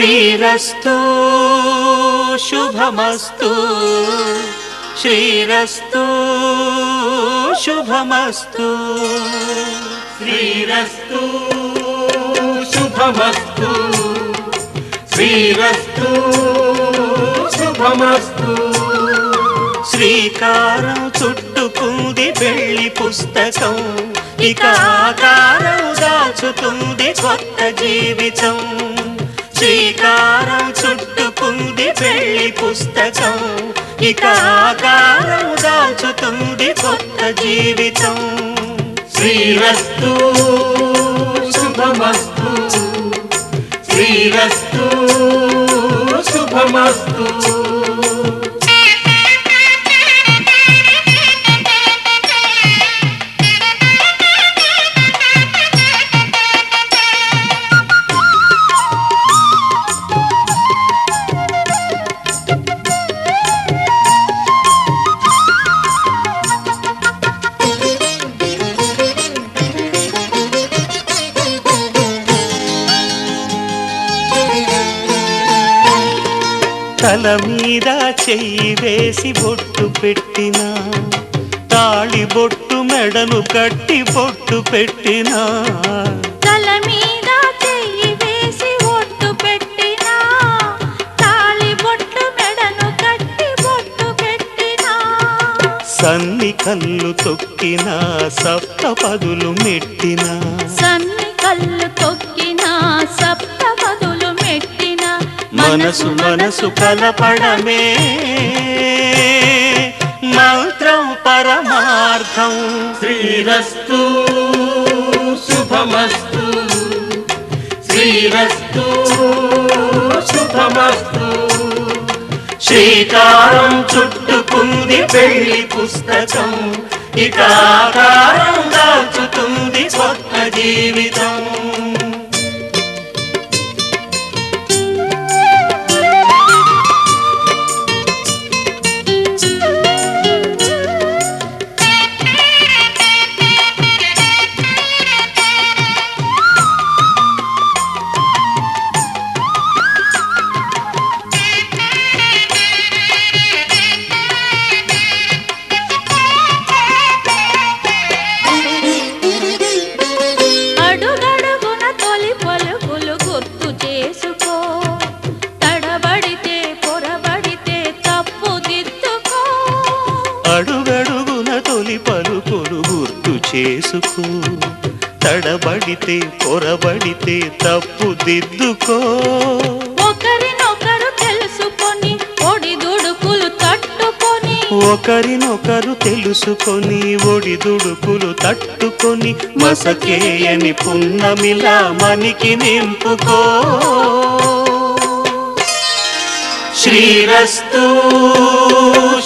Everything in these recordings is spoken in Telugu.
శ్రీరస్తు శుభమస్తు శ్రీరస్తు శుభమస్తు శ్రీరస్తు శుభమస్తు శ్రీరస్తు శుభమస్తు. శ్రీకారం చుట్టుకుంది వెళ్లి పుస్తకం, ఇక ఆకారం దాచుతుంది కొత్త జీవితం. శ్రీకారం చుట్టుకుంది వెళ్లి పుస్తకం, ఇక ఆకారం దాచుతుంది కొత్త జీవితం. శ్రీరస్తు శుభమస్తు శ్రీరస్తు శుభమస్తు. తల మీద చెయ్యి వేసి బొట్టు పెట్టినా, తాళి బొట్టు మెడను కట్టి బొట్టు పెట్టినా. తల మీద చెయ్యి వేసి బొట్టు పెట్టినా, తాళి బొట్టు మెడను కట్టి బొట్టు పెట్టినా. సన్ని కళ్ళు తొక్కినా సప్త పదులు మెట్టినా, సన్ని కళ్ళు తొక్కినా సప్త పదులు మెట్టినా. మనసు మనసు కలపడమే మంత్రం పరమార్థం. శ్రీరస్తు శుభమస్తు శ్రీరస్తు శుభమస్తు. శ్రీకారం చుట్టుకుంది పెళ్లి పుస్తకం, ఇక ఆకారం దాచుతుంది కొత్త జీవితం. అడుగడుగున తొలి పలుకులు గుర్తు చేసుకో, తడబడితే పొరబడితే తప్పు దిద్దుకో. ఒకరినొకరు తెలుసుకొని ఒడిదుడుకులు తట్టుకొని, ఒకరినొకరు తెలుసుకొని ఒడిదుడుకులు తట్టుకొని, మసకేయని పున్నమిలా మనికి నింపుకో. శ్రీరస్తు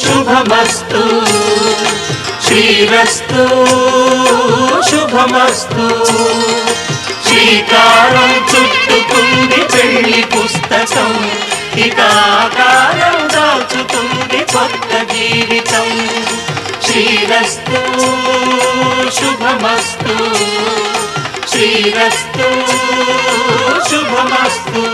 శుభమస్తు శ్రీరస్తు శుభమస్తు. శ్రీకారం చుట్టుకుంది పెళ్లి పుస్తకం, ఇక ఆకారం దాచుతుంది కొత్త జీవితం. శ్రీరస్తు శుభమస్తు శ్రీరస్తు శుభమస్తు.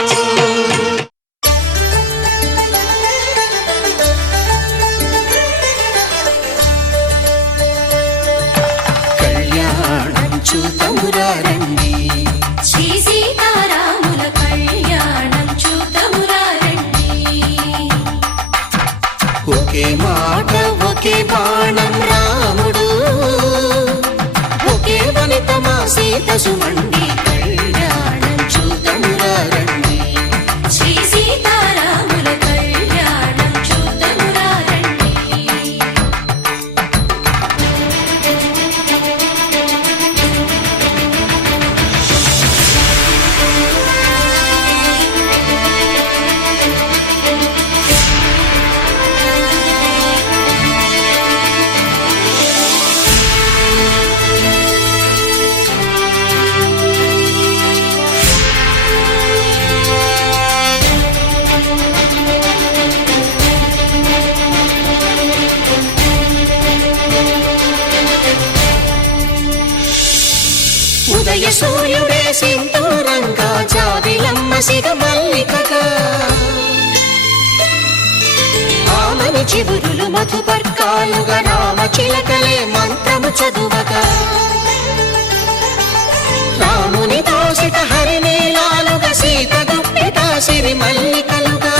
చూతమురారండి, శ్రీ సీతారాముల కళ్యాణం చూతమురారండి. ఒకే మాట ఒకే బాణం రాముడు, ఒకే వనిత మా సీత సుమండి కళ్యాణం చూతమురారండి. శ్రీ సీతారాముల కళ్యాణం చూతమురారండి. ఉదయ సూర్యుడే సింధూరంగా జాబిలమ్మ సిగ మల్లికగా ఆమని చివురులు మధుపర్కాలుగా రామ చిలకలే మంత్రము చదువగా రాముని దోసిట హరినీలాలుగా సీత గుప్పిట సిరి మల్లికలుగా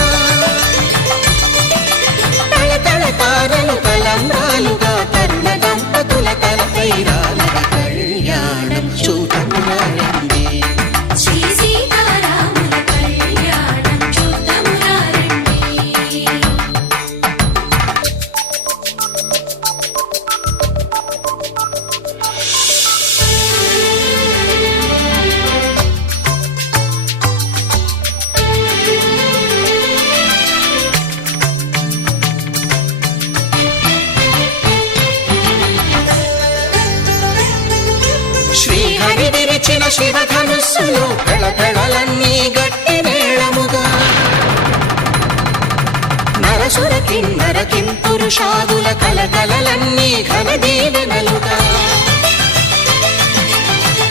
తళతళ తారలు తలంబ్రాలుగా తరుణ దంపతుల తలపై రాలగా కళ్యాణం చూడమురారండి శ్రీ సీతారాముల కళ్యాణం చూడమురారండి శ్రీహరి విరిచిన శివధనుస్సులు కళకళలన్నీ గట్టి మేళముగా నరసుర కిన్నర కింపురుషాదుల కలకలలన్నీ ఘన దీవెనలుగా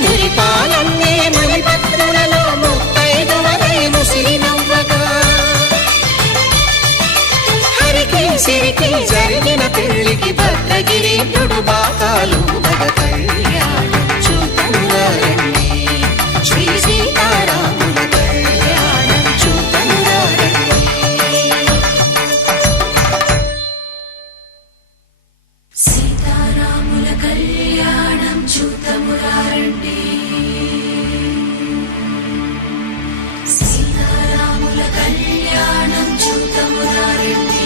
మురిపాలన్నీ మణిపత్రులలో ముత్తైదువలై ముసిరి నవ్వగా హరికి సిరికి జరిగిన పెళ్లికి భద్రగిరీంద్రుడు బాకాలు మగ కళ్యాణం చూడమురారండి శ్రీ సీతారాముల కళ్యాణం చూడమురారండి సీతారాముల కళ్యాణం చూడమురారండి సీతారాముల కళ్యాణం చూడమురారండి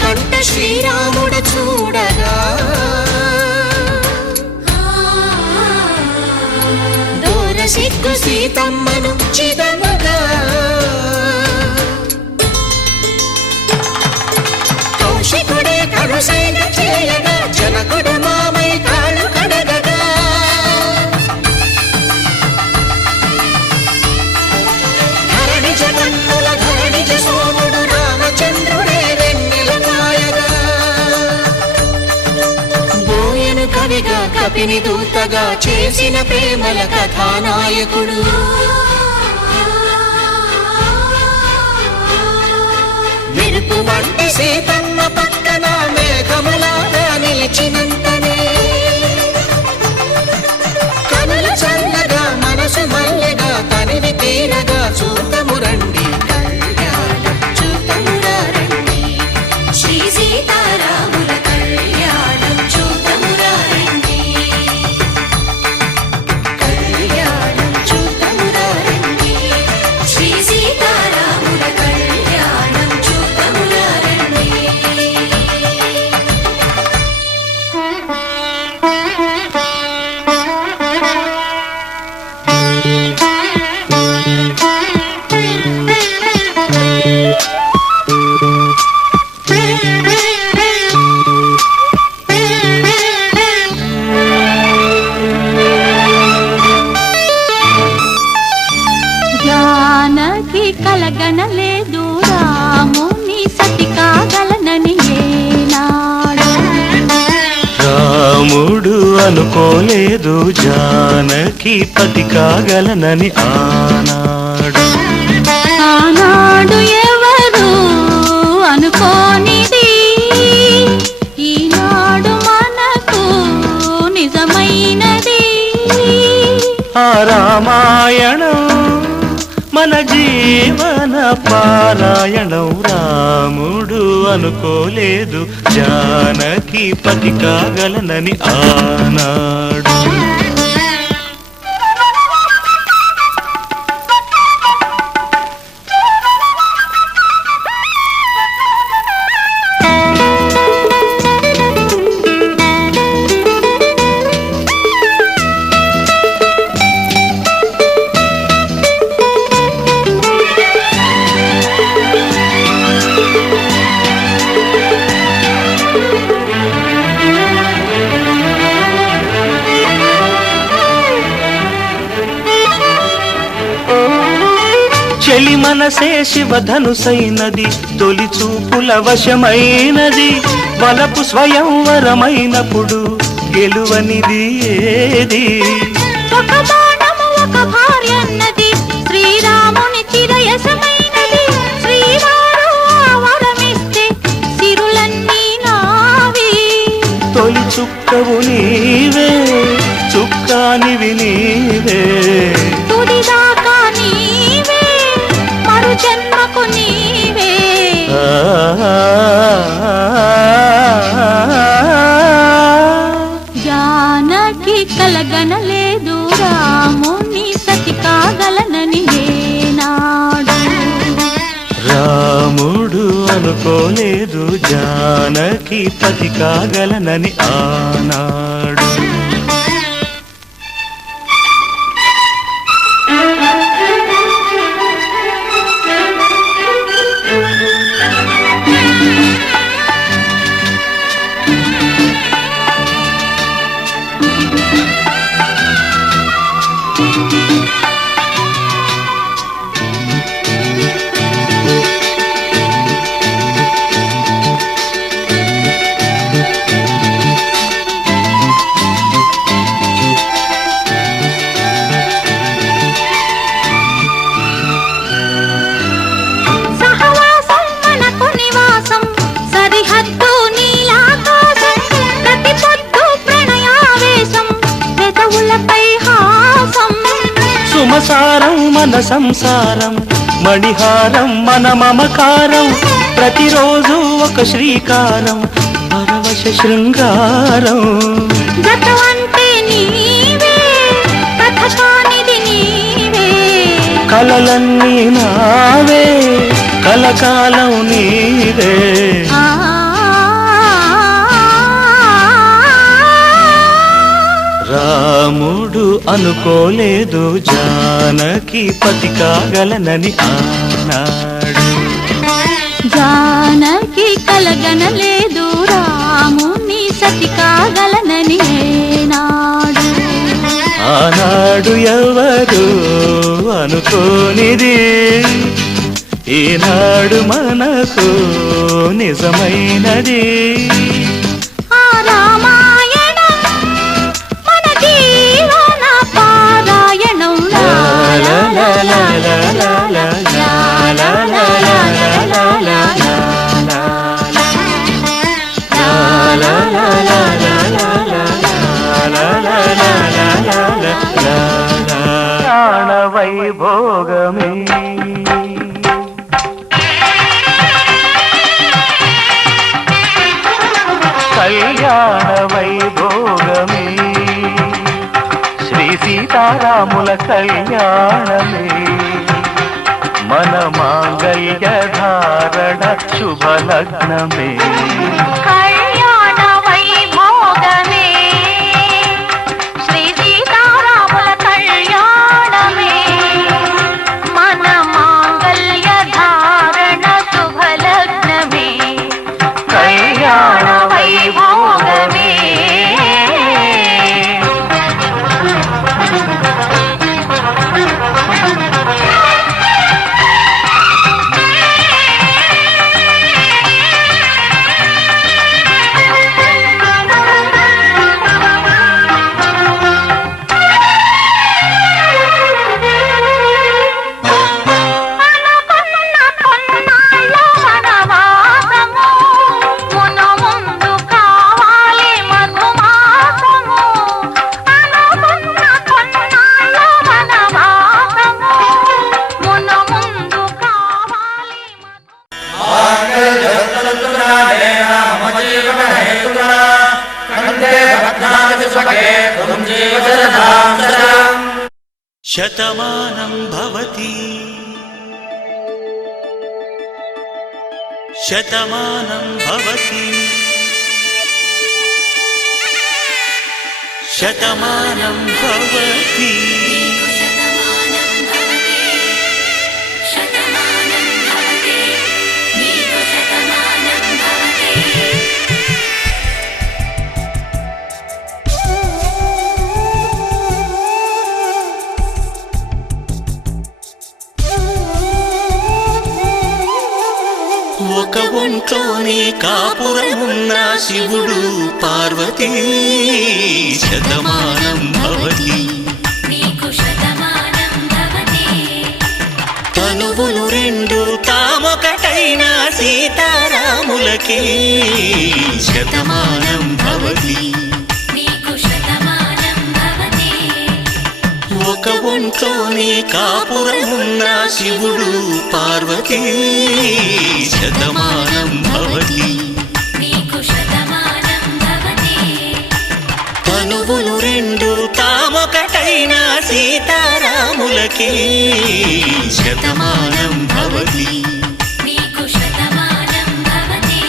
కంట శ్రీరాముడు చూడగా దూర సిగ్గు సీతమ్మను చిదమగా కౌశికుడే కరుసైన చేయగా జనకుడు మామై కాళ్ళు కడగగా ధరణి జగన్నుల ధరణిజ సోముడు రామచంద్రుడే కవిగా కపిని దూతగా చేసిన ప్రేమల కథానాయకుడు మెరుపు వంటి సీతమ్మ పక్కన మేఘములాగా నిలిచినంతనే కనుల చల్లగా మనసు మల్లెగా తనివి తీరగా చూతమురండి కళ్యాణం చూతమురారండి శ్రీ సీతారాముల కళ్యాణం చూతమురారండి కళ్యాణం చూతమురారండి శ్రీ సీతారాముల కళ్యాణం చూతమురారండి జానకి కలగనలేదు రాముని సతి కాగలనని ఏనాడు రాముడు అనుకోలేదు జానకి పతి కాగలనని ఆనాడు ఆనాడు ఎవరు అనుకోనిది ఈనాడు మనకు నిజమైనది ఆ రామాయణం మన జీవన పారాయణం రాముడు అనుకోలేదు జానకి పతి కాగలనని ఆనాడు చెలి మనసే శివధనుసైనది, తొలి చూపుల వశమైనది, వలపు స్వయంవరమైనప్పుడు గెలువనిది ఏది? ఒక బాణము ఒక భార్య అన్నది, శ్రీరాముని చిరయసమైనది, శ్రీవారు వరమిస్తే సిరులన్నీ నావి. తొలి చుక్కవు నీవే, చుక్కానివి నీవే, తుదిదాకా నీవే, మరు జన్మకు నీవే. జానకి కలగనలేదు రాముని సతి కాగలనని ఏనాడు. రాముడు అనుకోలేదు జానకి పతి కాగలనని ఆనాడు. సహవాసం మనకు నివాసం, సరిహద్దు నీలాకాశం, ప్రతి పొద్దు ప్రణయావేశం, పెదవులపై హాసం. సుమసారం మన సంసారం, మణిహారం మన మమకారం, ప్రతిరోజు ఒక శ్రీకారం, పరవశ శృంగారం. గతం అంటే నీవే, కథ కానిది నీవే. కలలన్నీ నావే, కలకాలం నీవే. ఆ రాముడు అనుకోలేదు జానకి పతి కాగలనని ఆనాడు. జానకి కలగనలేదు రాముని సతి కాగలనని ఏనాడు. ఆనాడు ఎవరు అనుకోనిది, ఈనాడు మనకు నిజమైనది. ఆ రామాయణం మన జీవన పారాయణం. లా లా లా లా లా లా లా లా లా లా లా లా లా లా ప్రాణ వైభోగమే కళ్యాణ వైభోగమే, శ్రీ సీతారాముల కళ్యాణమే, మన మాంగళ్య ధారణ శుభలగ్నమే. కళ్యాణ వైభోగమే, శ్రీ సీతారాముల కళ్యాణమే, మన మాంగళ్య ధారణ శుభలగ్నమే. కళ్యాణ వైభోగమే. శతమానం భవతి శతమానం భవతి శతమానం భవతి. ఒంట్లోనే కాపురమున్న శివుడు పార్వతీ శతమానం భవతి నీకు శతమానం భవతి తనువులు రెండు తామొకటైన సీతారాములకి శతమానం భవతి నీకు శతమానం భవతి ఒక ఒంట్లోనే కాపురమున్న శివుడు పార్వతీ శతమానం భవతి నీకు శతమానం భవతి తనువులు రెండు తామొకటైన సీతారాములకి శతమానం భవతి నీకు శతమానం భవతి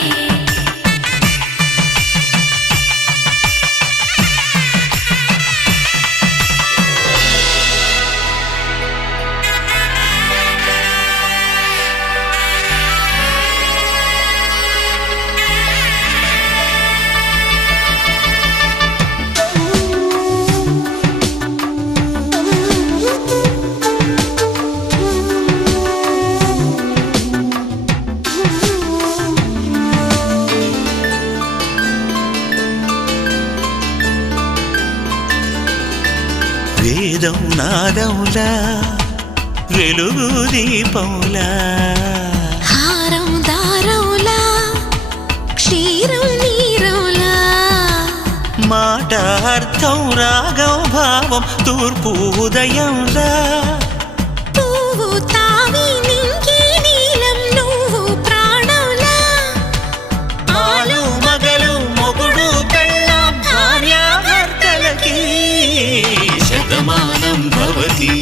వేదం నాదములా వెలుగు దీపములా హారం దారంలా క్షీరం నీరంలా మాట అర్థం రాగం భావం తూర్పు ఉదయంలా పువ్వు తావి నింగి నీలం నువ్వు ప్రాణంలా ఆలు మగలు మొగుడు పెళ్ళాం భార్యాభర్తలకి శతమానం భవతి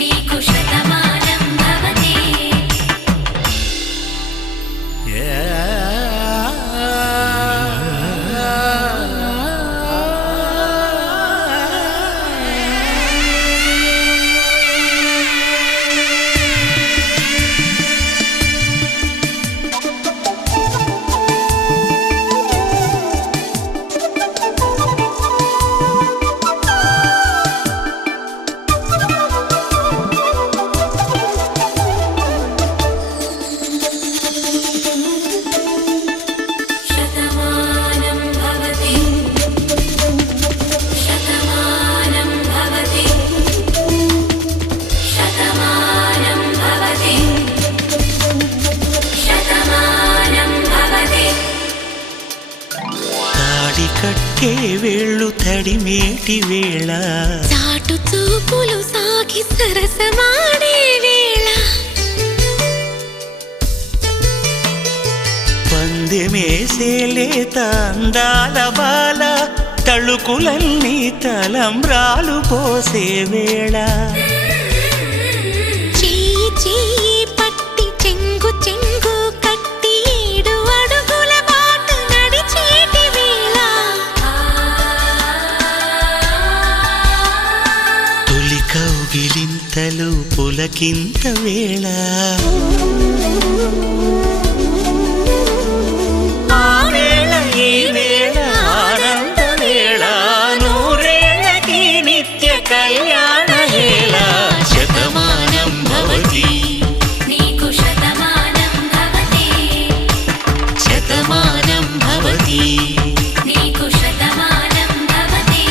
నీకు శతమానం భవతి శతమానం భవతి శతమానం భవతి శతమానం భవతి శతమానం భవతి తాడి కట్టే వేళ్ళు తడిమేటి వేళ చాటు చూపులు సాగి సరసమాడే వేళ పందెమేసేలేత అందాల బాల తళుకులన్నీ తలంబ్రాలు పోసే వేళ చెయ్యి చెయ్యి పట్టి చెంగు చెంగు కట్టి 7 అడుగుల బాట నడిచేటి వేళ తొలి కౌగిలింతలు పులకింత వేళ ఆ వేళ ఈ వేళ ఆనంద వేళ నూరేళ్ళకి నిత్య కళ్యాణ వేళ శతమానం భవతి నీకు శతమానం భవతి శతమానం భవతి నీకు శతమానం భవతి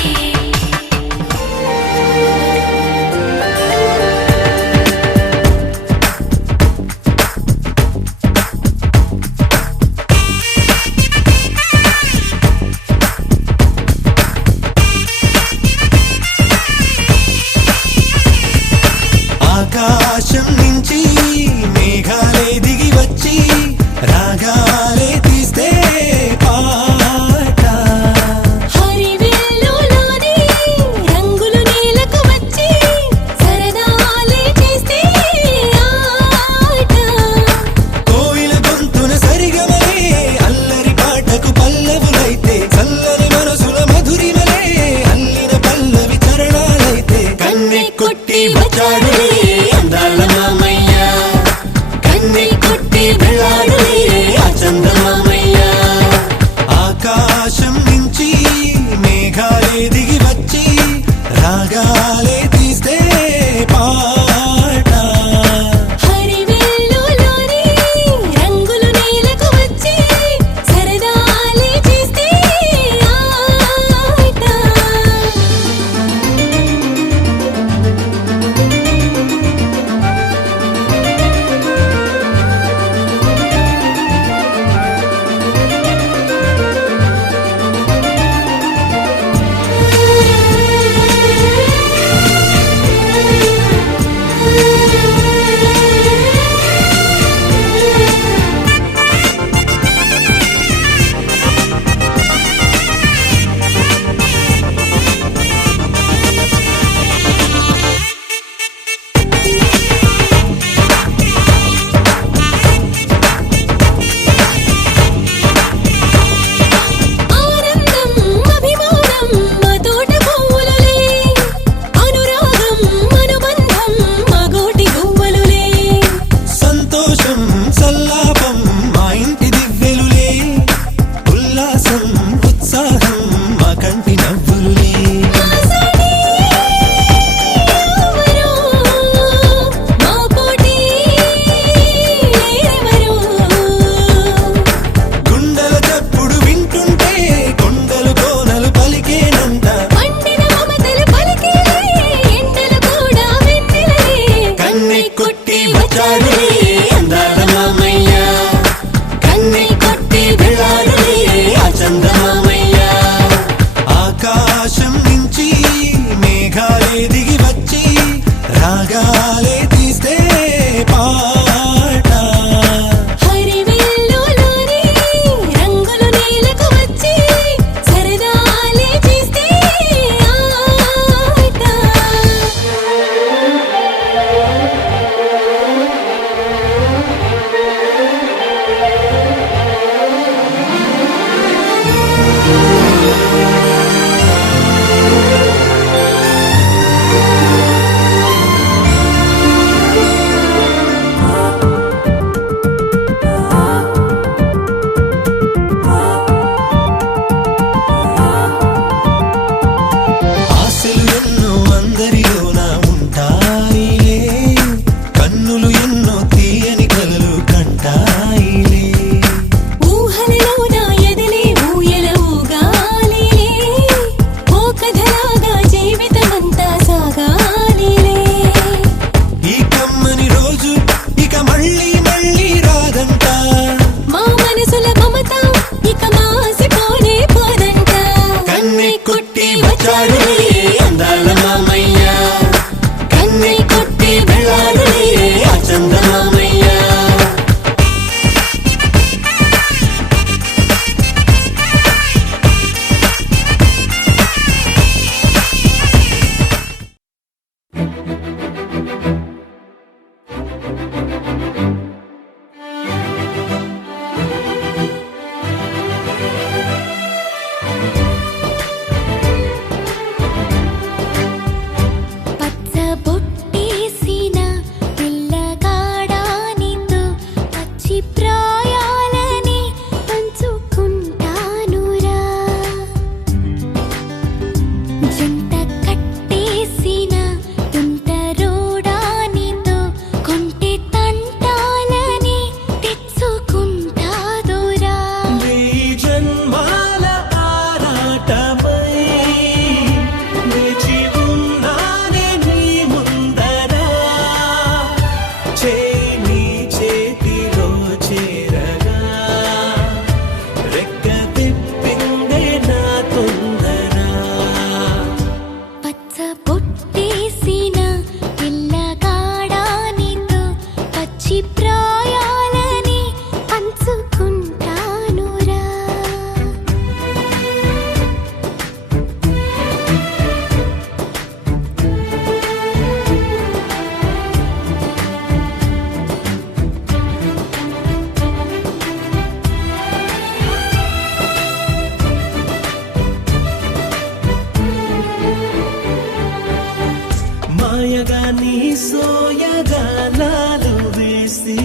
కమ్మగా నీ సోయగానాలు వేసి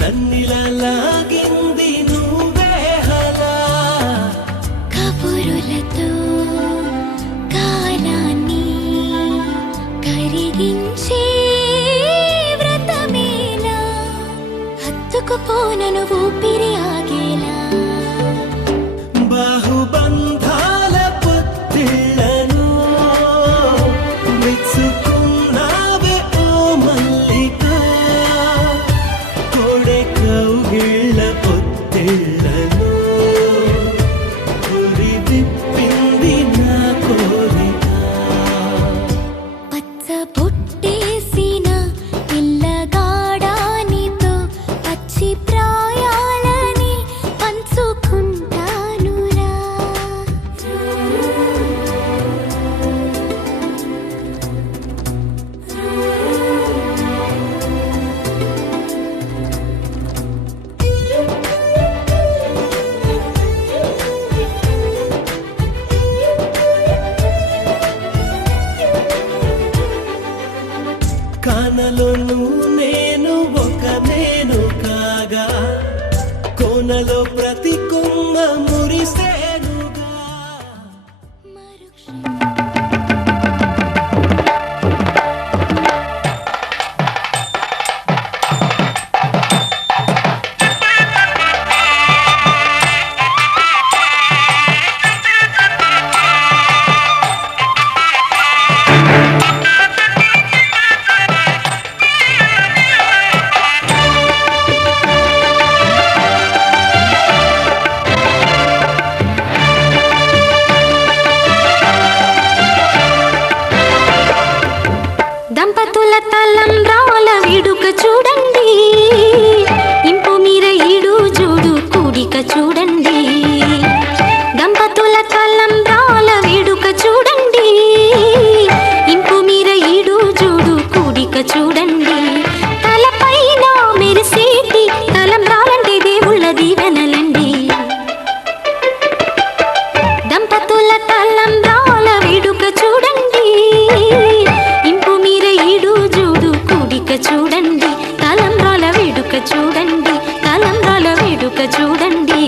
నన్నిలా లాగింది నువ్వే హలా. కబురులతో కాలాన్ని కరిగించే వ్రతమేలా, హత్తుకుపోనను ఊపిరి ఆగేలా. బాహుబంధాల పొత్తిళ్లను మెచ్చుకున్నావే ఓ మల్లిక, కోడె కౌగిళ్ళ పొత్తిళ్లను గురి విప్పింది నా కోరిక. పచ్చ బొట్టేసిన పిల్లగాడానితో పచ్చి ప్రాయాలని పంచుకుంటానురా. కానలోను నేను ఒక నేను కాగా, కోనలో ప్రతి కొమ్మ మురిసేనుగా. దంపతుల తలంబ్రాల వేడుక చూడండి, ఇంపు మీర ఈడు జోడు కూడిక చూడండి. దంపతుల తలంబ్రాల వేడుక చూడండి, ఇంపు మీర ఈడు జోడు కూడిక చూడండి. తలపైన మెరిసేటి తలంబ్రాలంటే దేవుళ్ళ దీవెనలండి. దంపతుల తలంబ్రాల వేడుక చూడండి, ఇంపు మీర ఈడు జోడు కూడిక చూడండి. తలంబ్రాల వేడుక చూడండి, తలంబ్రాల వేడుక చూడండి.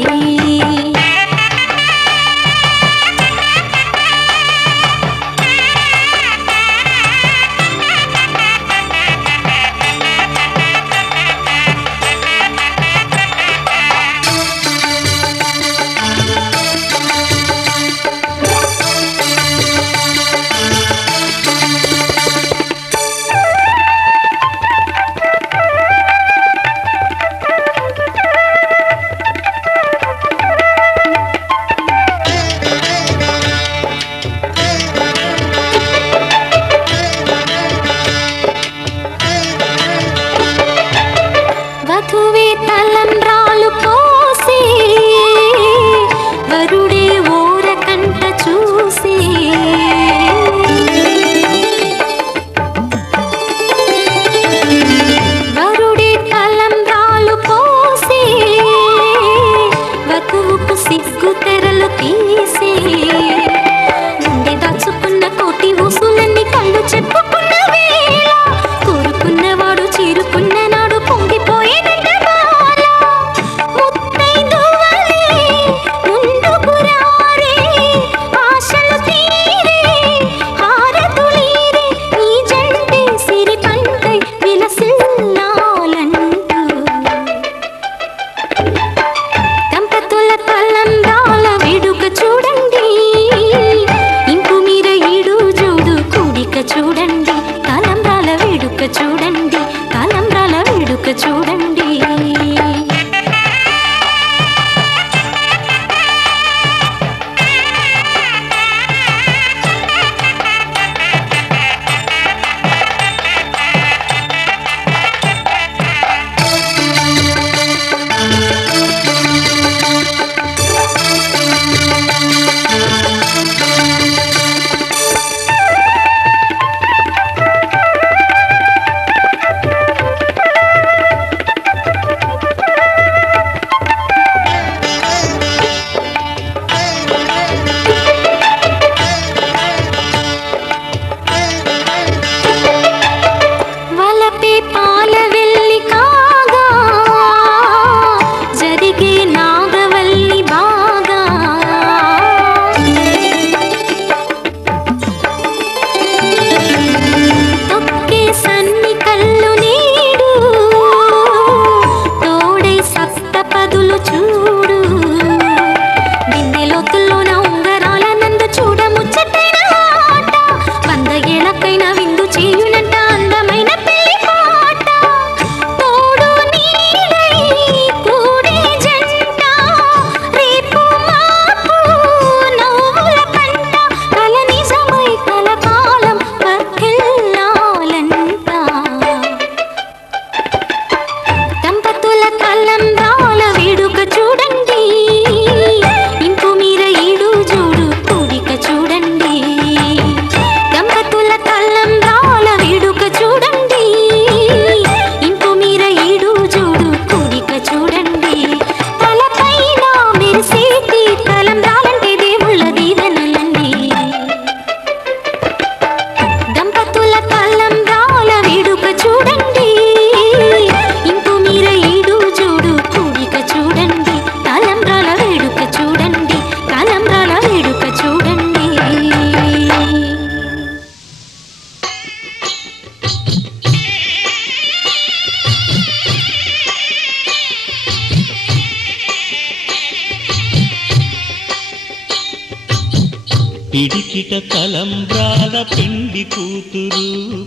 పిడికిట తలంబ్రాల పెండి కూతురు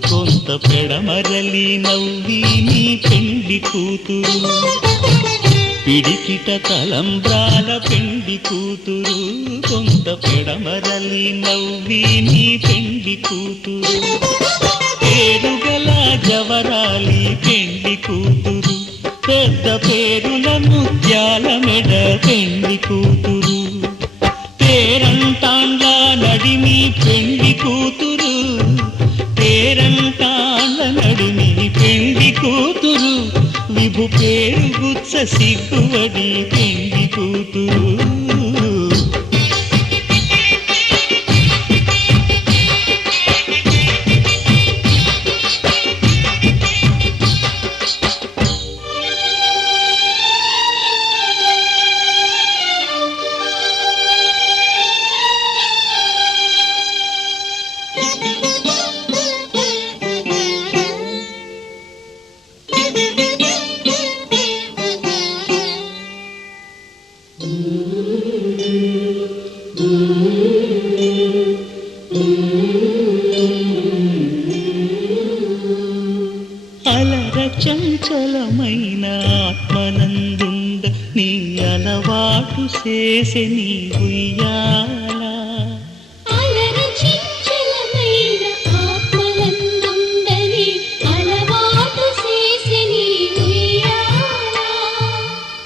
కొంత పెడమరలి నవ్వి నీ పెండి కూతురు పిడికిట తలంబ్రాల పెండి కూతురు కొంత పెడమరలి నవ్వి నీ పెండి కూతురు పేరుగల జవరాలి పెండి కూతురు పెద్ద పేరుల ముత్యాల మెడ పెండి కూతురు పేరంటాండ్ల నడిమి పెండి కూతురు పేరంటాండ్ల నడిమి పెండి కూతురు విభు పేరు గుచ్చ సిగ్గువడి పెండి కూతురు అలర చంచలమైన ఆత్మనందుండ నీ అలవాటు చేసే నీ ఉయ్యాల అలర చంచలమైన ఆత్మనందుండని అలవాటు చేసే నీ ఉయ్యాల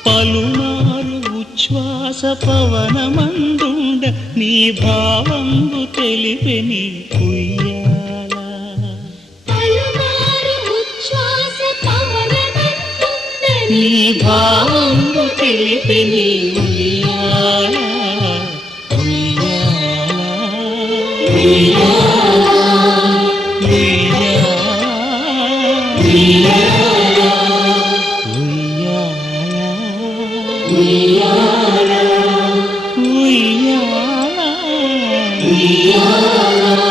పలుమారు ఉచ్ఛ్వాస పవనమందుండ నీ భావంబు తెలిపే నీ ఉయ్యాల నీ భావంబు తెలిపే నీ ఉయ్యాల ఉయ్యాల ఉయ్యాల ఉయ్యాల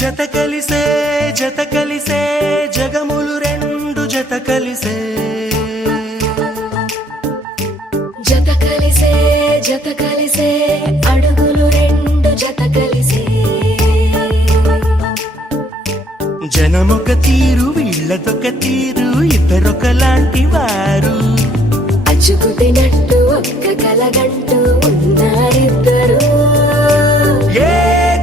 జత కలిసే జత కలిసే జగములు రెండు జత కలిసే జత కలిసే జత కలిసే అడుగులు రెండు జత కలిసే జనమొక తీరు వీళ్ళదొక తీరు ఇద్దరొకలాంటి వారు అచ్చుకుతినట్టు ఒక్క కలగంటూ ఉన్నారిద్దరు ఏ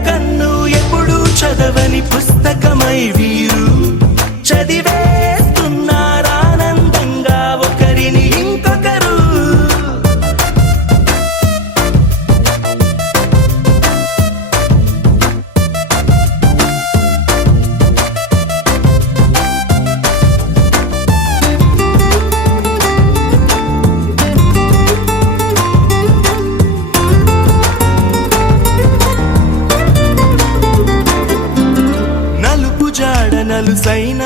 కన్ను ఎప్పుడు చదవని పుస్తకమై వీరు చదివేస్తున్నారానందంగా ఒకరిని ఇంకొకరు నలుపు జాడ నలుసైన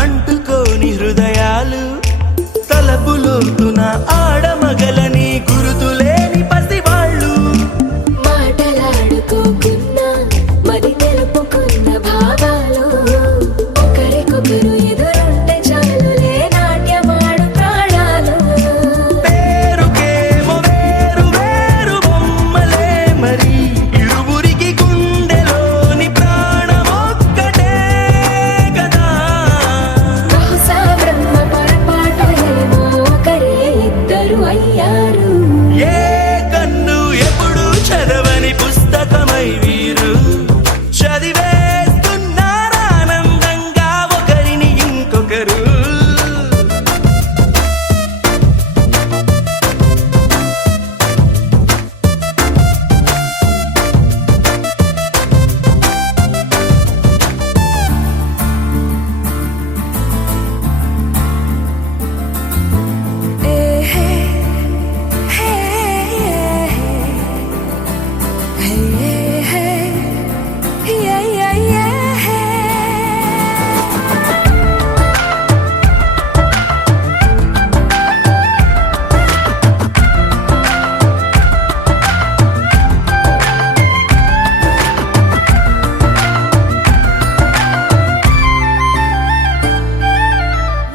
అంటుకోని హృదయాలు తలపులోతున ఆడమగలని గురుతులేని పసివాళ్ళు మాటలాడుకోకున్నా మరి తెలుపుకున్న భావాలు ఒకరికొకరు ఎదురుంటే చాలులే నాట్యమాడు ప్రాణాలు పేరుకేమో వేరు వేరు బొమ్మలే మరి ఇరువురికి గుండెలోని ప్రాణమొక్కటే కదా బహుశా బ్రహ్మ పొరపాటు ఏమో ఒకరే ఇద్దరు అయ్యారు ఏ కన్ను ఎప్పుడు చదవని పుస్తకమై వీరు చదివేస్తున్నారానందంగా ఒకరిని ఇంకొకరు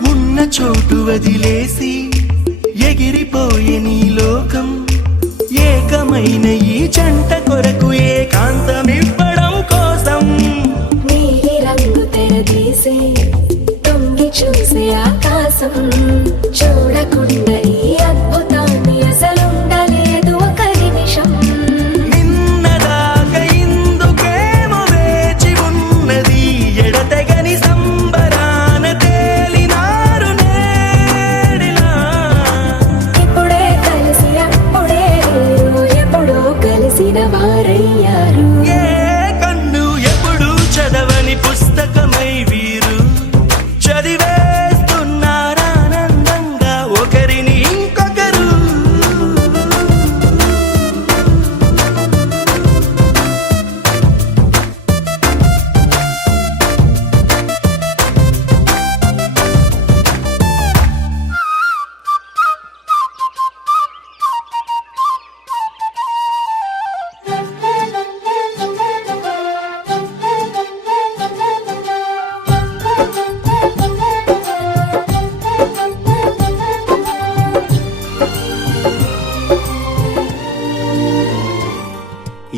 ఉన్న చోటు వదిలేసి ఎగిరిపోయే నీ లోకం అందమైన ఈ జంట కొరకు ఏకాంతమివ్వడం కోసం నీలి రంగు తెరదీసే తొంగి చూసే ఆకాశం చూడకుండా ఈ అద్భుతాన్ని అసలుండలేదు ఒక నిమిషం నిన్నదాకా ఇందుకేమో వేచి ఉన్నది ఎడతెగని సంబరాన తేలినారు నేడిలా ఇప్పుడే కలిసి అప్పుడే లేరు ఎప్పుడో కలిసిన వారయ్యారు ఏ కన్ను ఎప్పుడు చదవని పుస్తకమై వీరు చదివేస్తున్నారానందంగా ఒకరిని ఇంకొకరు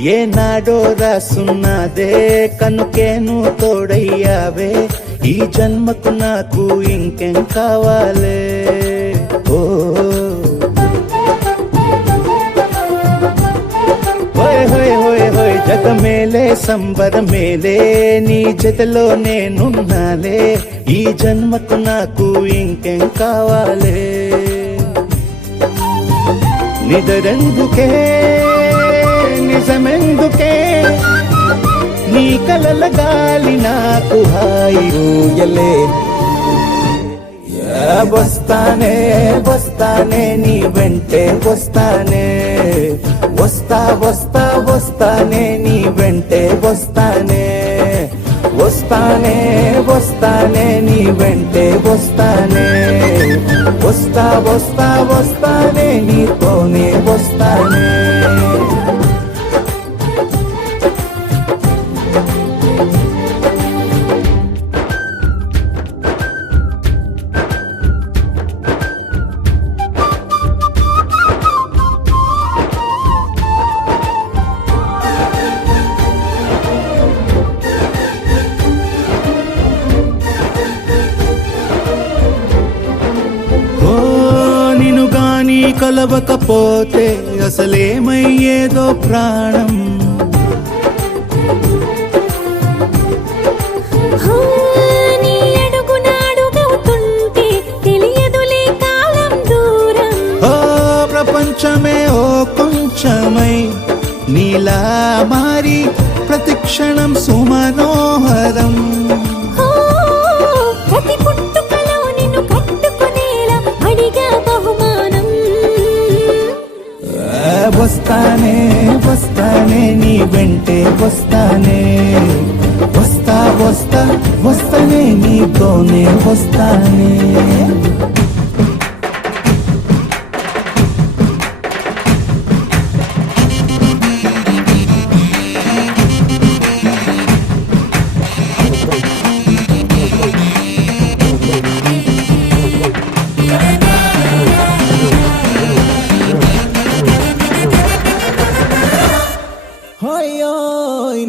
ఏనాడో రాసున్నదే కనుకేను తోడయ్యావే ఈ జన్మకు నాకు ఇంకేం కావాలే ఓ హోయ్ హోయ్ హోయ్ హోయ్ జగ మేలే సంబర మేలే నీ జతలో నేనున్నాలే ఈ జన్మకు నాకు ఇంకేం కావాలే నిదరెందుకే నిజమెందుకే నీ కలల గాలి నాకు హాయి ఊయలే వస్తానే వస్తానే నీ వెంటే వస్తానే వస్తా వస్తా వస్తానే నీ వెంటే వస్తానే వస్తానే వస్తానే నీ వెంటే వస్తానే వస్తా వస్తా వస్తానే నీతోనే వస్తానే కలవకపోతే అసలేమయ్యేదో ప్రాణం నీ అడుగునాడుగవుతుంటే తెలియదులే కాలం దూరం ఓ ప్రపంచమే ఓ కొంచెమై నీలా మారి ప్రతిక్షణం సుమనోహరం ప్రతి పుట్టుకలో నిన్ను కట్టుకునేలా అడిగా బహుమానం వస్తానే వస్తానే నీ వెంటే వస్తానే వస్తా వస్తా వస్తానే నీతోనే వస్తానే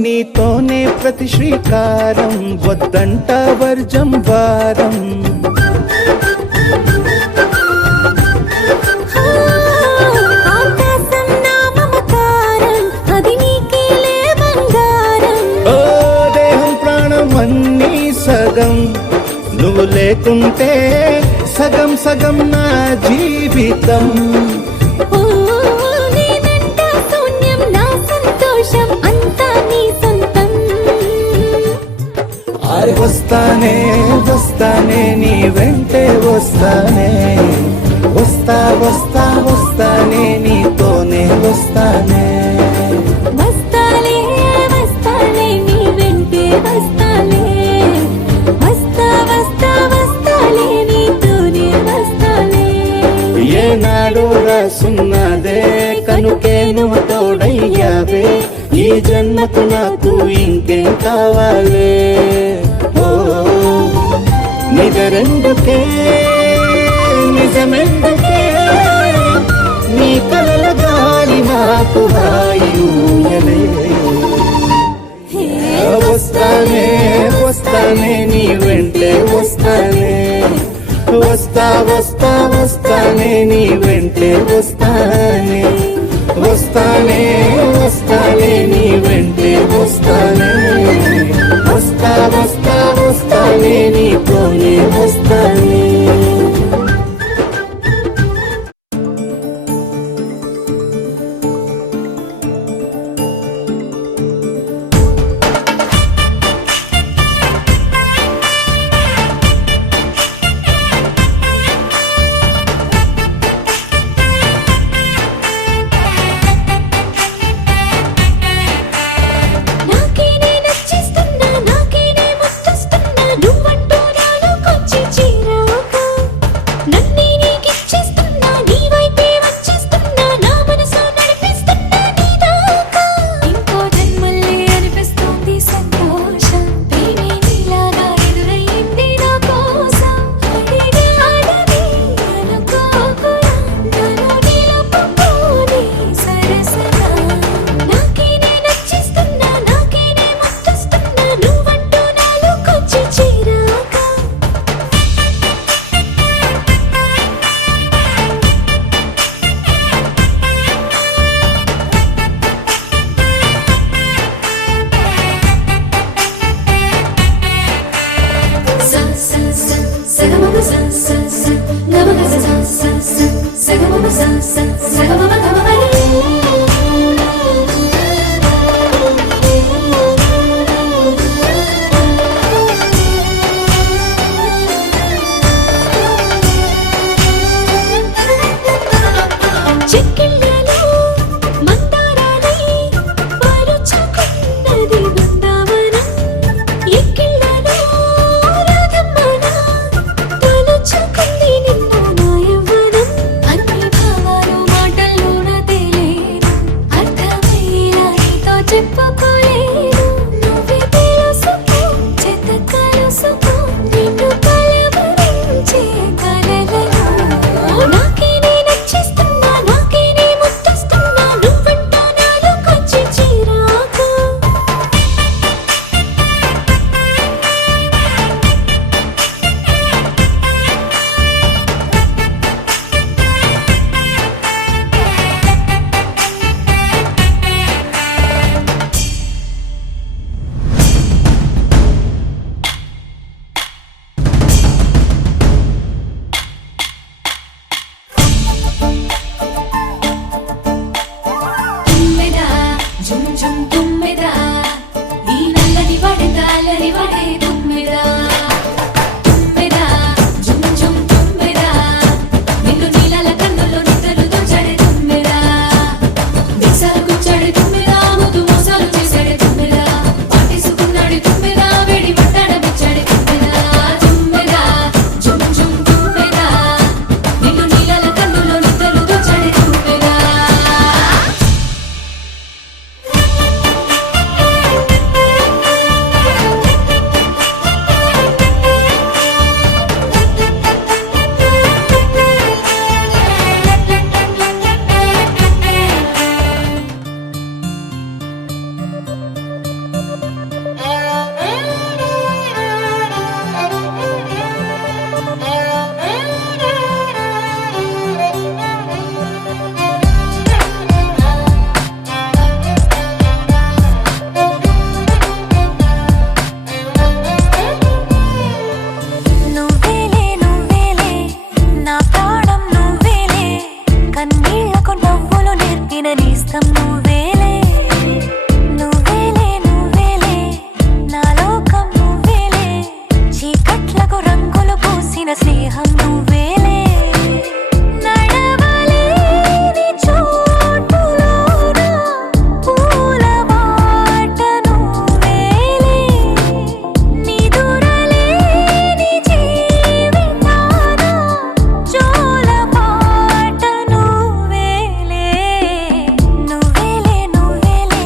నీతోనే ప్రతి శ్రీకారం వద్దంట వర్జం వారం ఆకాశం నా మమకారం అది నీకేలే బంగారం ఓ దేహం ప్రాణం అన్నీ సగం నువ్వు లేకుంటే సగం సగం నా జీవితం నేనంట శూన్యం నా సంతోషం అంతా నీ సొంతం వస్తానే వస్తానే నీ వెంటే వస్తానే వస్తా వస్తా వస్తానే నీతోనే వస్తానే వస్తాలే వస్తాలే నీ వెంటే వస్తాలే వస్తా వస్తా వస్తాలే నీతోనే వస్తాలే ఏనాడు రాసున్నదే కనుకే నువ్వు తోడయ్యావే ఈ జన్మకు నాకు ఇంకేం కావాలే ఓ నిజరెందుకే నిజమెందుకే నీ కలల గాలి నాకు నీ వెంటే వస్తానే వస్తానే వస్తానే నీ వెంటే వస్తానే వస్తా వస్తా వస్తానే నీతోనే వస్తానే నాకే నే నచ్చిస్తున్నా నాకే నే ముచ్చస్తున్నా నువ్వంటూ నాలోకొచ్చి చేరాక నన్నే నీకిచ్చేస్తున్నా నీ వైపే వచ్చేస్తున్నా నా మనసు నడిపిస్తున్నా నీ దాకా ఇంకో జన్మల్లే అనిపిస్తుంది సంతోషం ప్రేమే నీలాగా ఎదురయ్యింది నా కోసం ఇదే ఆడది అనుకోకురా నన్ను నిలుపుకోని సరసగా నాకే నే నచ్చిస్తున్నా నాకే నే ముచ్చస్తున్నా నువ్వంటూ నాలోకొచ్చి చేరాక sa sa sa sa ga ma ga sa sa sa ga ma ga sa sa sa sa ga ma ga sa sa sa ga ma ga ma చెక్కిళ్ళలో మందారాలై పాలుచుకున్నది Brindavanam ఎక్కిళ్ళలో రాధమ్మన తలుచుకుంది నిన్ను నా యవ్వనం అన్ని భావాలు మాటల్లోన తేలేదు అర్థమయ్యేలా నీతో చెప్పుకోలేను నువ్వే తెలుసుకో చేత కలుసుకో నిన్ను కలవరించే కలలలో నాకే నే నచ్చిస్తున్నా నాకే నే ముచ్చస్తున్నా నువ్వంటూ నాలోకొచ్చి చేరాక తుమ్మెదా జుమ్ జుమ్ తుమ్మెదా ఈ నల్లని వడగాలని వడే తుమ్మెదా తుమ్మెదా జుమ్ జుమ్ తుమ్మెదా నిన్ను నీలాల కన్నుల్లో నిద్రలు దోచాడే తుమ్మెదా మిక్సర్ కూర్చాడే తుమ్మెదా ముద్దు మోసాలు చేశాడే తుమ్మెదా పాటేసుకున్నాడు తుమ్మెదా వేడి పట్టాడ బిచ్చాడే తుమ్మెదా తుమ్మెదా జుమ్ జుమ్ తుమ్మెదా నిన్ను నీలాల కన్నుల్లో నిద్రలు దోచాడే తుమ్మెదా నువ్వేలే నువ్వేలే నా ప్రాణం నువ్వేలే కన్నీళ్లకు నవ్వులు నేర్పిన నేస్తం నువ్వేలే నువ్వేలే నువ్వేలే నా లోకం నువ్వేలే చీకట్లకు రంగులు పూసిన స్నేహం నువ్వేలే నడవలేని చోటులోన పూల బాట నువ్వేలే నిదురలేని జీవితాన జోల పాట నువ్వేలే నువ్వేలే నువ్వేలే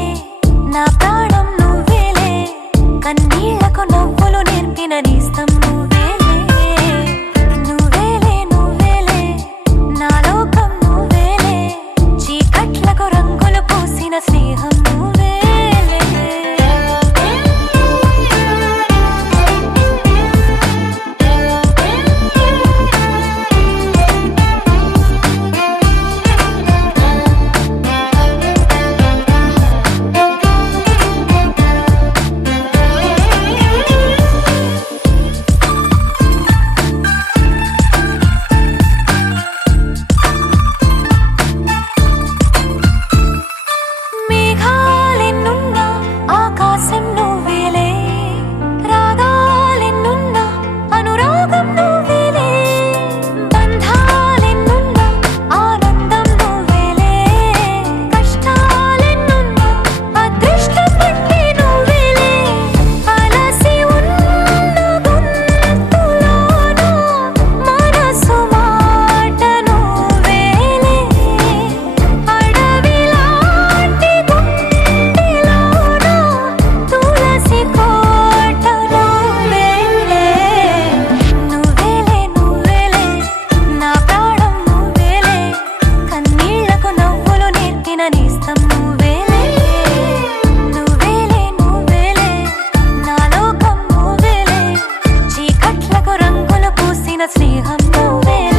నా ప్రాణం నువ్వేలే కన్నీళ్లకు నవ్వులు నేర్పిన నేస్తం నువ్వేలే నువ్వేలే నువ్వేలే నా లోకం నువ్వేలే చీకట్లకు రంగులు పూసిన స్నేహం నువ్వేలే నింపిన నేస్తం నువ్వేలే నువ్వేలే నువ్వేలే నా లోకం నువ్వేలే చీకట్లకు రంగులు పూసిన స్నేహం నువ్వేలే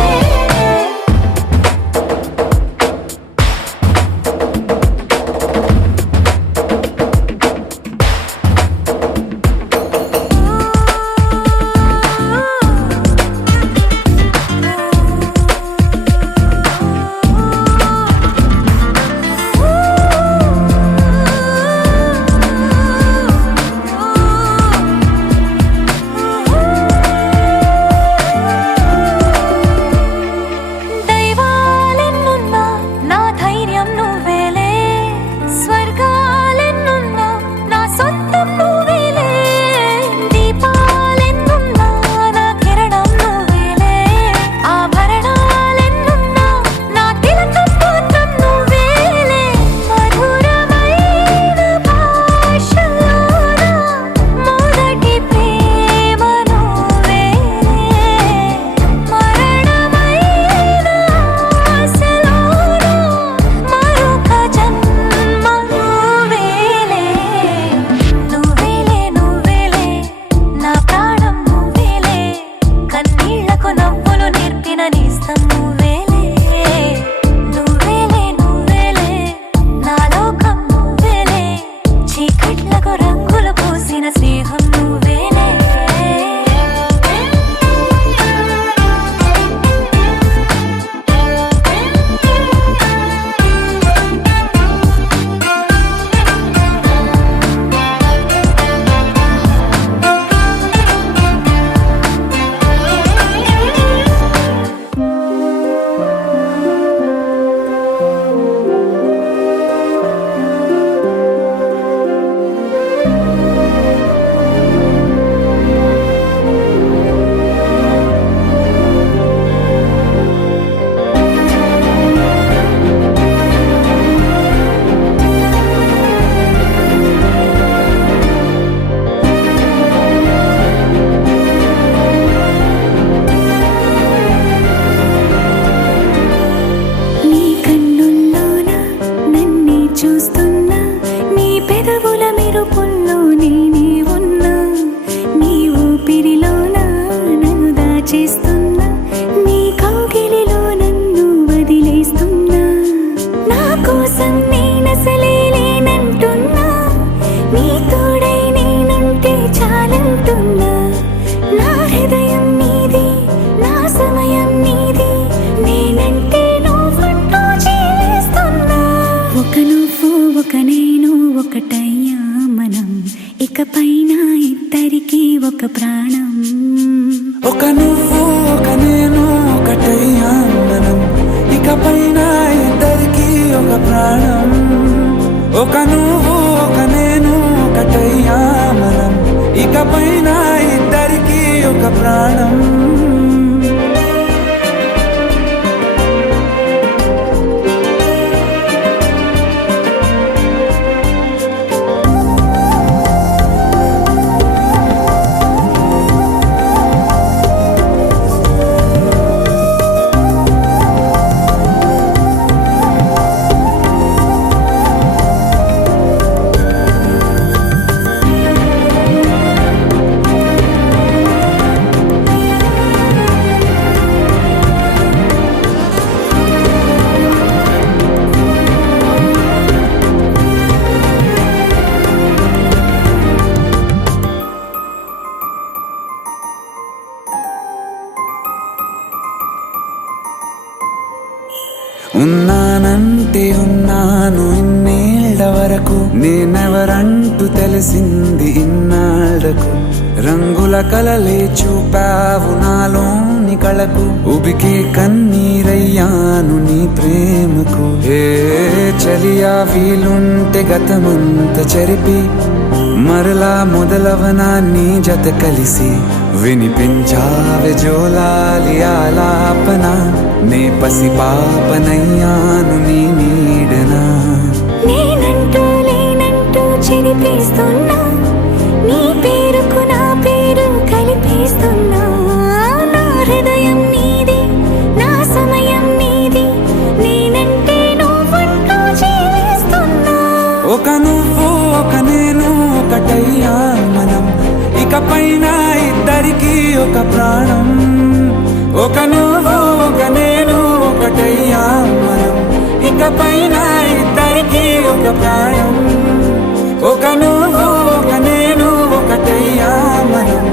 చూస్తున్నా నీ పెదవుల మెరుపుల్లో నేనే ఉన్నా నీ ఊపిరిలోన నన్ను దాచేస్తున్నా నీ కౌగిలిలో నన్ను వదిలేస్తున్నా నా కోసం నేనసలే లేనంటున్నా నీ తోడై నేనుంటే చాలంటున్నా నా హృదయం నీది నా సమయం నీది నేనంటే నువ్వంటూ జీవిస్తున్నా ఒక నువ్వు ఒక నేను ఒకటయ్యా మనం ఇకపైన ఇద్దరికి ఒక ప్రాణం ఒక నువ్వు ఒక నేను ఒకటయ్యా మనం ఇకపైన ఇద్దరికి ఒక ప్రాణం ఒక నువ్వు ఒక నేను ఒకటయ్యా మనం ఇకపైన ఇద్దరికి ఒక ప్రాణం ఉన్నానంటే ఉన్నాను ఇన్నేళ్ల వరకు నేనెవరంటూ తెలిసింది ఇన్నాళ్లకు రంగుల కలలే చూపావు నాలోని కళకు ఉబికే కన్నీరయ్యాను నీ ప్రేమకు ఏ చలియా వీలుంటే గతమంత చెరిపి మరలా మొదలవనా నీ జత కలిసి వినిపించావే జోలాలి ఆలాపన నే పసి పాపనయ్యాను నీ నీడనా నేనంటూ లేనంటూ చెరిపేస్తున్నా నీ పేరుకు నా పేరు కలిపేస్తున్నా నా హృదయం నీది నా సమయం నీది నేనంటే నువ్వంటూ జీవిస్తున్నా ఒక నువ్వు ఒక నేను ఒకటయ్యా మనం, ఇకపైన ఇద్దరికి ఒక ప్రాణం. ఒక నువ్వు ఒక నేను ఒకటయ్యా మనం, ఇకపైన ఇద్దరికి ఒక ప్రాణం. ఒక నువ్వు ఒక నేను ఒకటయ్యా మనం,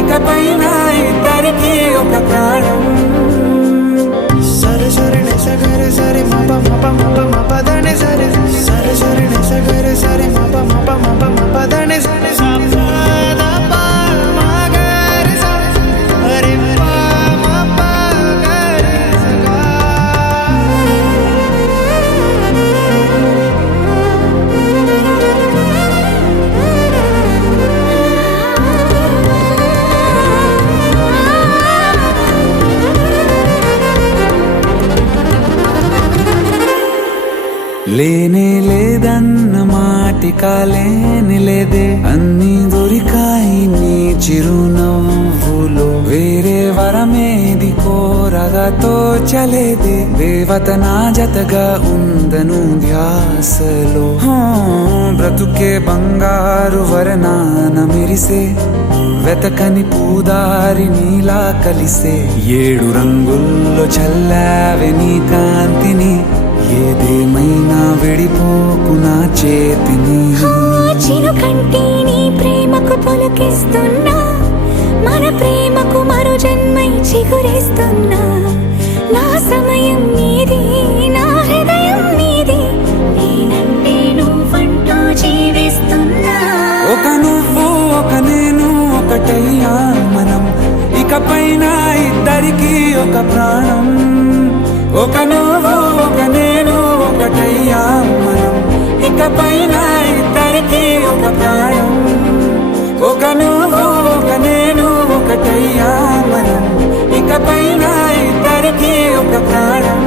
ఇకపైన ఇద్దరికి ఒక ప్రాణం. సరే సరే సగరే సరే మప మప మప మపదనే సరే సరే సరే సగరే సరే మప మప మప మపదనే సరే సపద ప మగరి సరే అరే ప మప గరి సగా. లేనే లేదన్న మాటిక లేని లేదే, అన్నీ దొరికాయి నీ చిరునవ్వులో. వేరే వరమేది కోరగా తోచలేదే, దేవత నా జతగా ఉందను ధ్యాసలో. బ్రతుకే బంగారు వరనాన మెరిసే, వెతకని పూదారి నీలా కలిసే. 7 రంగుల్లో చల్లావే నీ కాంతిని, ఏదేమైనా విడిపోకు నా చేతిని. చినుకంటే నీ ప్రేమకు పులకిస్తున్నా, మన ప్రేమకు మరో జన్మై చిగురిస్తున్నా. నా సమయం నీది, నా హృదయం నీది, నేనంటే నువ్వంటూ జీవిస్తున్నా. ఒక నువ్వు ఒక నేను ఒకటయ్యా మనం, ఇకపైన ఇద్దరికి ఒక ప్రాణం. ఒక నువ్వు ఒక నేను ఒకటయ్యా మనం, ఇకపైన ఇద్దరికి ఒక ప్రాణం. ఒక నువ్వు ఒక నేను ఒకటయ్యా మనం, ఇకపైన ఇద్దరికి ఒక ప్రాణం.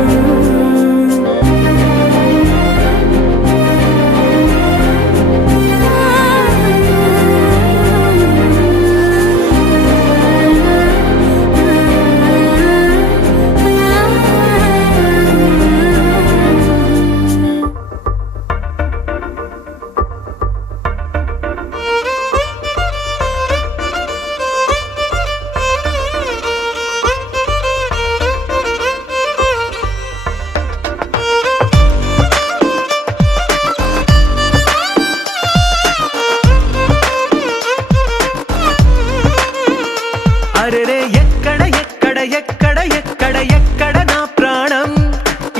అరెరే ఎక్కడ ఎక్కడ ఎక్కడ ఎక్కడ ఎక్కడ నా ప్రాణం,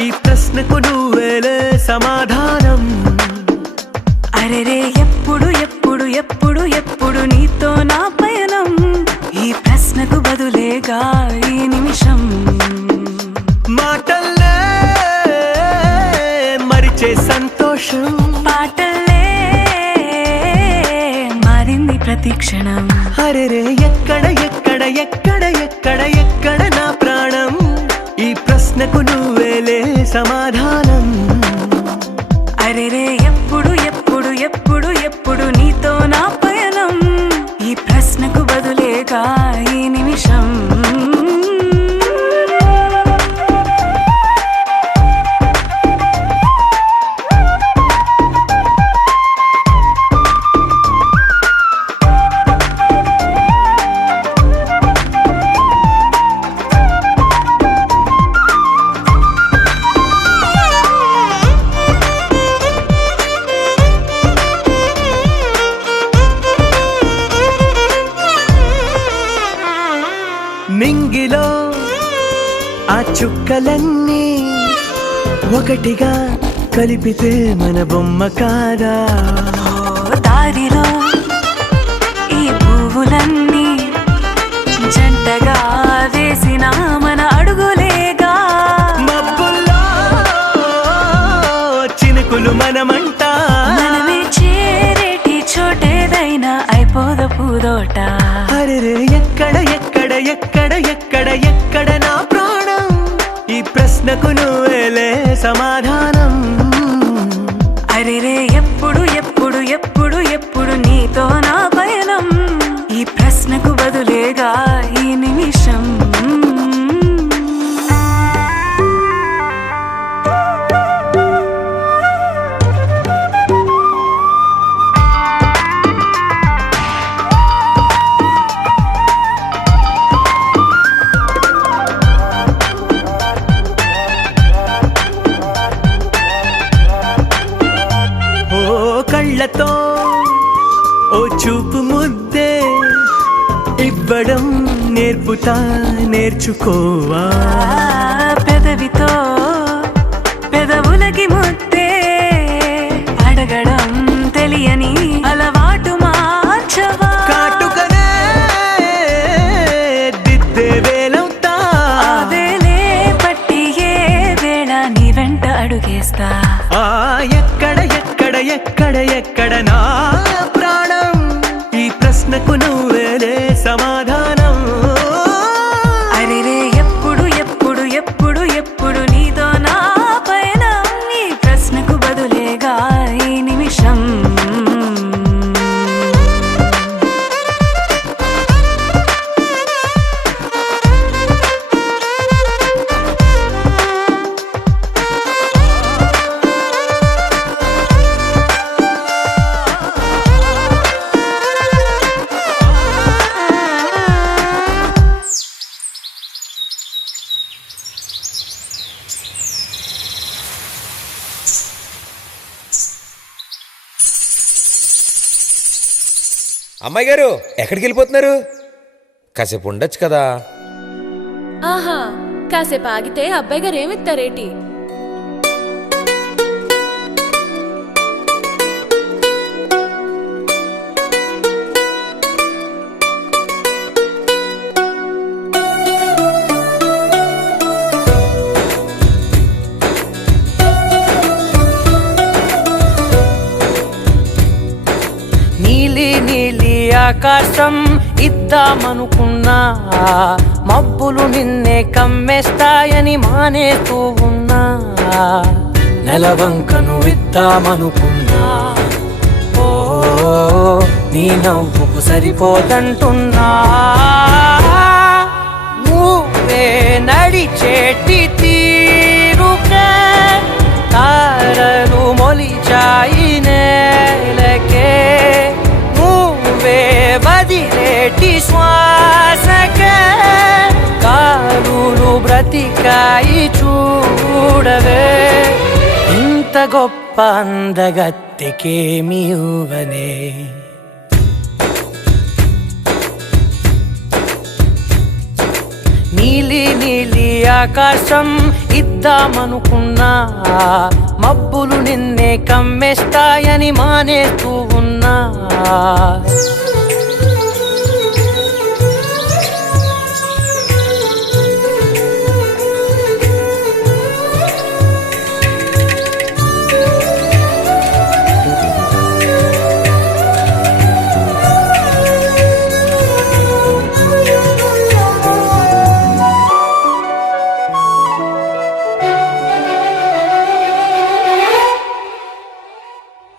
ఈ ప్రశ్నకు నువ్వేలే సమాధానం. అరెరే ఎప్పుడు ఎప్పుడు ఎప్పుడు ఎప్పుడు నీతో నా పయనం, ఈ ప్రశ్నకు బదులేగా ఈ నిమిషం. మాటల్లే మరిచే సంతోషం, పాటలే మారింది ప్రతి క్షణం. అరెరే ఎక్కడ ఎక్కడ ఎక్కడ ఎక్కడ ఎక్కడ నా ప్రాణం, ఈ ప్రశ్నకు నువ్వేలే సమాధానం. అరెరే ఎప్పుడు ఎప్పుడు ఎప్పుడు ఎప్పుడు నీతో నా పయనం, ఈ ప్రశ్నకు బదులేగా ఈ నిమిషం. మింగిలో ఆ చుక్కలన్నీ ఒకటిగా కలిపితే మన బొమ్మ కాదా. దారిలో ఈ పువ్వులన్నీ జంటగా వేసిన మన అడుగులేగా. మబ్బుల్లో చినుకులు మనమంట, మనమే చేరేటి చోటేదైనా అయిపోద పూదోట. అరెరే ఎక్కడ ఎక్కడ ఎక్కడ ఎక్కడ ఎక్కడ నా ప్రాణం, ఈ ప్రశ్నకు నువ్వేలే సమాధానం. అరెరే ఎప్పుడు ఎప్పుడు ఎప్పుడు ఎప్పుడు నీతో నా పయనం, ఈ ప్రశ్నకు బదులేగా ఈ నిమిషం. కళ్ళతో ఓ చూపు ముద్దే ఇవ్వడం నేర్పుతా నేర్చుకోవా. పెదవితో పెదవులకి ముద్దే అడగడం తెలియని అలవాటు మార్చవా. కాటుకనే దిద్దే వేలవుతా. అదేలే పట్టి ఏ వేళ నీ వెంట అడుగేస్తా. ఎక్కడ ఎక్కడ ఎక్కడ ఎక్కడ నా ప్రాణం, ఈ ప్రశ్నకు నువ్వేలే సమాధానం. అరెరే ఎప్పుడు ఎప్పుడు ఎప్పుడు ఎప్పుడు నీతో నా పైన, ఈ ప్రశ్నకు బదులేగా ఈ నిమిషం. అమ్మాయి గారు ఎక్కడికి వెళ్ళిపోతున్నారు? కాసేపు ఉండొచ్చు కదా. ఆహా, కాసేపు ఆగితే అబ్బాయి గారు ఏమిస్తారేటి? నీలి నీలి ఆకాశం ఇద్దామనుకున్నా, మబ్బులు నిన్నే కమ్మేస్తాయని మానేస్తూ ఉన్నా. నెలవంకను ఇద్దామనుకున్నా, ఓ నీ నవ్వుకు సరిపోదంటున్నా. నువ్వే నడిచేటి తీరుకే తారలు మొలిచాయి నేలకే. నువ్వే వదిలేటి శ్వాసకే కారులు బ్రతికాయి చూడవే. ఇంత గొప్ప అందగత్తెకేమి ఇవ్వనే. నీలి నీలి ఆకాశం ఇద్దామనుకున్నా, మబ్బులు నిన్నే కమ్మేస్తాయని మానేస్తూ ఉన్నా.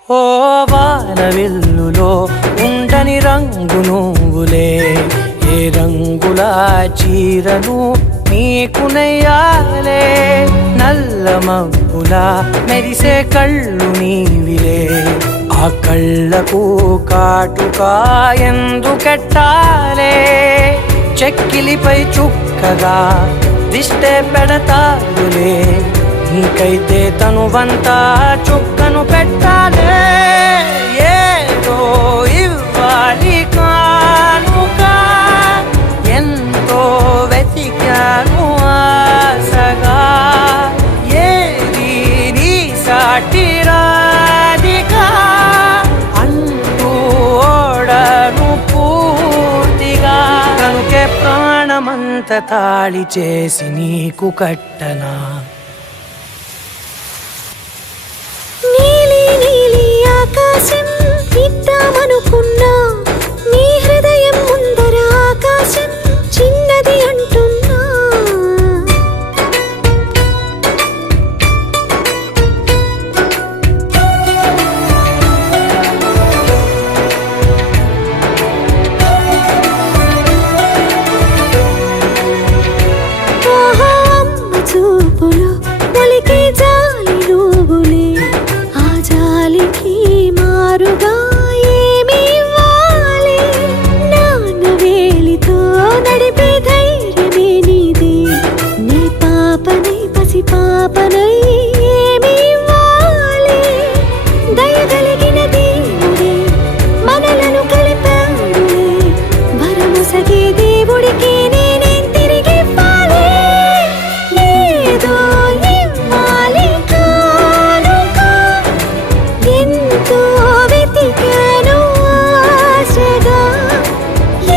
ఓ వానవిల్లులో ఉండని రంగు నువ్వులే, ఏ రంగుల చీరను నీకు నెయ్యాలే. నల్ల మబ్బుల మెరిసే కళ్ళు నీవిలే, ఆ కళ్ళకు కాటుకా ఎందుకెట్టాలే. చెక్కిలిపై చుక్కగా దిష్టే పెడతారులే, నీకైతే తనువంతా చుక్కను పెట్టాలే. ఏదో ఇవ్వాలి కానుక, ఎంతో వెతికాను ఆశగా. ఏది నీ సాటి రాధికా అంటూ ఓడను పూర్తిగా. కనుకే ప్రాణమంత తాళి చేసి నీకు కట్టనా. నీలి నీలి ఆకాశం ఇద్దామనుకున్నా, నీ హృదయం ముందర ఆకాశం చిన్నది అంటున్నా. ఆహా, అమ్మ చూపులో ఎంతో వెతికాను ఆశగా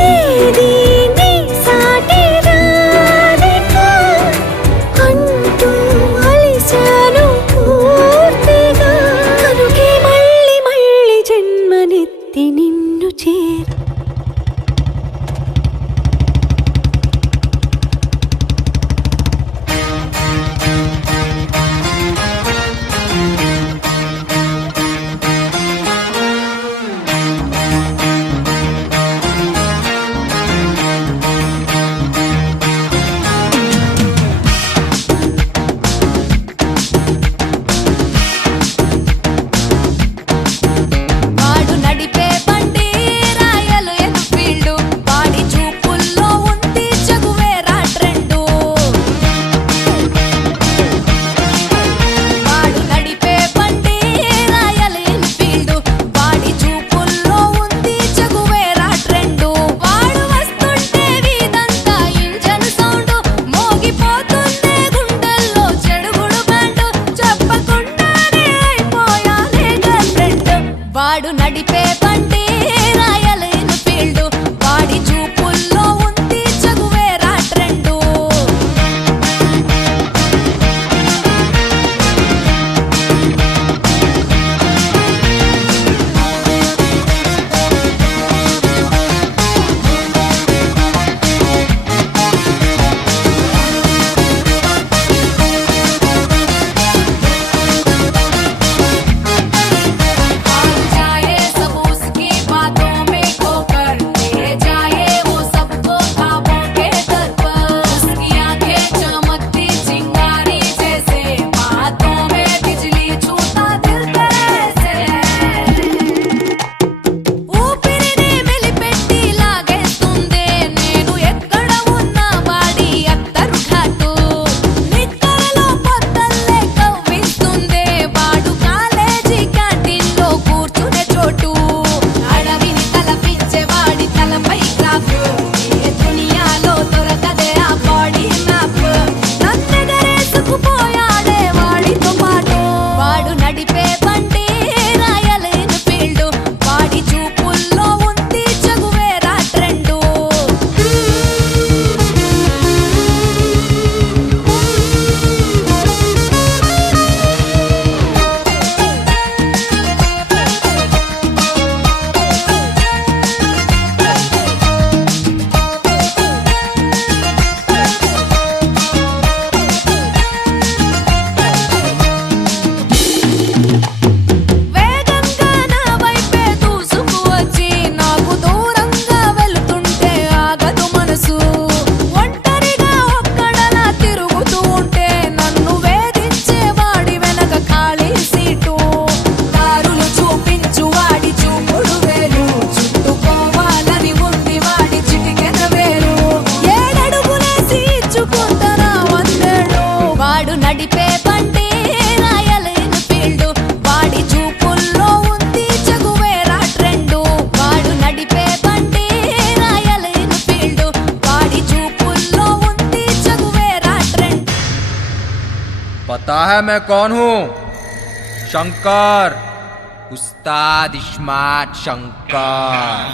ఏది నీ సాటి రాధికా అంటూ అలిశాను పూర్తిగా కనుకే మళ్ళీ మళ్ళీ జన్మనెత్తి నిన్ను చేర వాడు నడిపే బండి రాయలు ఎన్ఫీల్డ్ వాడి చూపుల్లో ఉంది చగువేరా ట్రెండు వాడు నడిపే బండి రాయలు ఎన్ఫీల్డ్ వాడి చూపుల్లో ఉంది చగువేరా ట్రెండు వాడు వస్తుంటే వీధంతా ఇంజన్ సౌండ్ మోగిపోతుందే గుండెల్లో చెడుగుడు బ్యాండ్ చెప్పకుండానే అయిపోయానే గర్ల్ ఫ్రెండ్ వాడు నడిపే బండి రాయల్ ఎన్ఫీల్డ్ వాడి చూపుల్లో ఉంది చగువేరా ట్రెండు जाए सब उसकी बातों में खोकर ले जाए वो सबको ख्वाबों के दर पर उसकी आंखें चमकती चिंगारी जैसे बातों में बिजली छूता दिल कैसे ఊపిరిని మెలిపెట్టి లాగేస్తుందే నేను ఎక్కడ ఉన్నా వాడి అత్తరు ఘాటు నిక్కరలో పొద్దల్లే కవ్విస్తుందే వాడు కాలేజీ క్యాంటీన్లో కూర్చునే చోటు అడవిని తలపించే వాడి తలపై క్రాఫ్ ఏ దునియాలో దొరకదే ఆ బాడీ మ్యాప్ నన్నెగరేసుకుపోయాడే వాడితో పాటు వాడు నడిపే బండి రాయల్ ఎన్ఫీల్డ్ వాడి చూపుల్లో ఉంది చగువేరా ట్రెండు వేగంగా నా వైపే దూసుకు వచ్చి నాకు దూరంగా వెళుతుంటే ఆగదు మనసు ఒంటరిగా ఒక్కడలా తిరుగుతూ ఉంటే నన్ను వేధించే వాడి వెనక ఖాళీ సీటు దారులు చూపించు వాడి చూపుడు వేలు చుట్టుకోవాలని ఉంది వాడి చిటికెన వేలు ఏడడుగులేసి ఇచ్చుకుంటారా వందేళ్ళు వాడు నడిపే బండి రాయల్ ఎన్ఫీల్డ్ వాడి చూపుల్లో ఉంది చగువేరా ట్రెండు వాడు నడిపే బండి రాయల్ ఎన్ఫీల్డ్ వాడి చూపుల్లో ఉంది చగువేరా ట్రెండ్ पता है मैं कौन हूँ? शंकर, उस्ताद स्मार्ट शंकर।